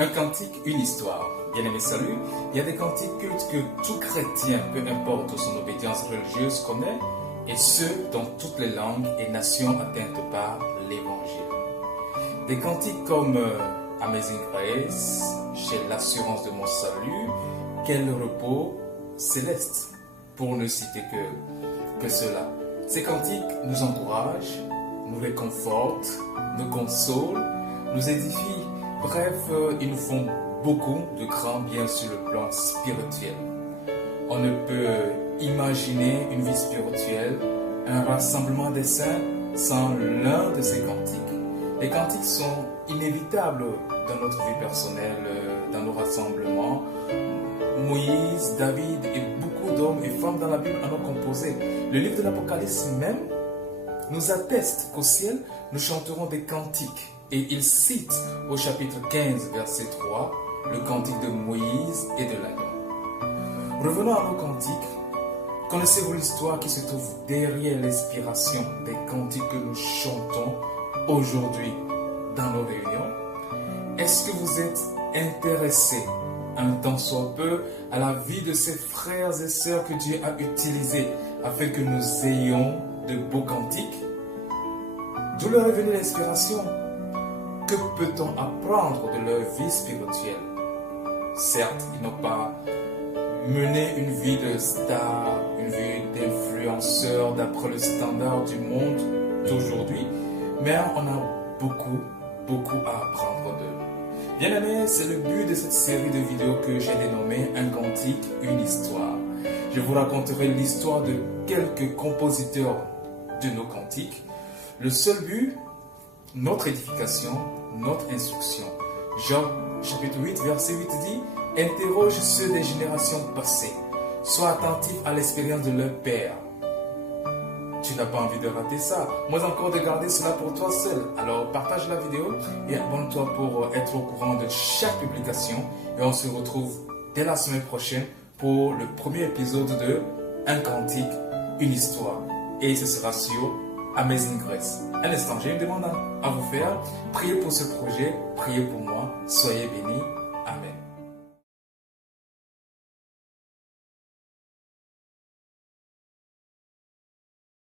Un cantique, une histoire. Bien-aimés, salut. Il y a des cantiques cultes que tout chrétien, peu importe son obédience religieuse, connaît, et ce, dans toutes les langues et nations atteintes par l'Évangile. Des cantiques comme Amazing Grace, J'ai l'assurance de mon salut, Quel repos céleste, pour ne citer que cela. Ces cantiques nous encouragent, nous réconfortent, nous consolent, nous édifient. Bref, ils nous font beaucoup de grand bien sur le plan spirituel. On ne peut imaginer une vie spirituelle, un rassemblement des saints sans l'un de ces cantiques. Les cantiques sont inévitables dans notre vie personnelle, dans nos rassemblements. Moïse, David et beaucoup d'hommes et femmes dans la Bible en ont composé. Le livre de l'Apocalypse même nous atteste qu'au ciel, nous chanterons des cantiques. Et il cite au chapitre 15, verset 3, le cantique de Moïse et de l'agneau. Revenons à nos cantiques. Connaissez-vous l'histoire qui se trouve derrière l'inspiration des cantiques que nous chantons aujourd'hui dans nos réunions? Est-ce que vous êtes intéressés, un tant soit peu, à la vie de ces frères et sœurs que Dieu a utilisés afin que nous ayons de beaux cantiques? D'où leur est venue l'inspiration? Que peut-on apprendre de leur vie spirituelle? Certes, ils n'ont pas mené une vie de star, une vie d'influenceur d'après le standard du monde d'aujourd'hui, mais on a beaucoup à apprendre d'eux. Bien aimés, c'est le but de cette série de vidéos que j'ai dénommée Un cantique, une histoire. Je vous raconterai l'histoire de quelques compositeurs de nos cantiques. Le seul but, notre édification, notre instruction. Job, chapitre 8, verset 8 dit « Interroge ceux des générations passées. Sois attentif à l'expérience de leur père. » Tu n'as pas envie de rater ça. Moins encore de garder cela pour toi seul. Alors partage la vidéo et abonne-toi pour être au courant de chaque publication. Et on se retrouve dès la semaine prochaine pour le premier épisode de Un cantique, une histoire. Et ce sera sur Amazing Grace. Un instant, j'ai une demande à vous faire. Priez pour ce projet, priez pour moi. Soyez bénis. Amen.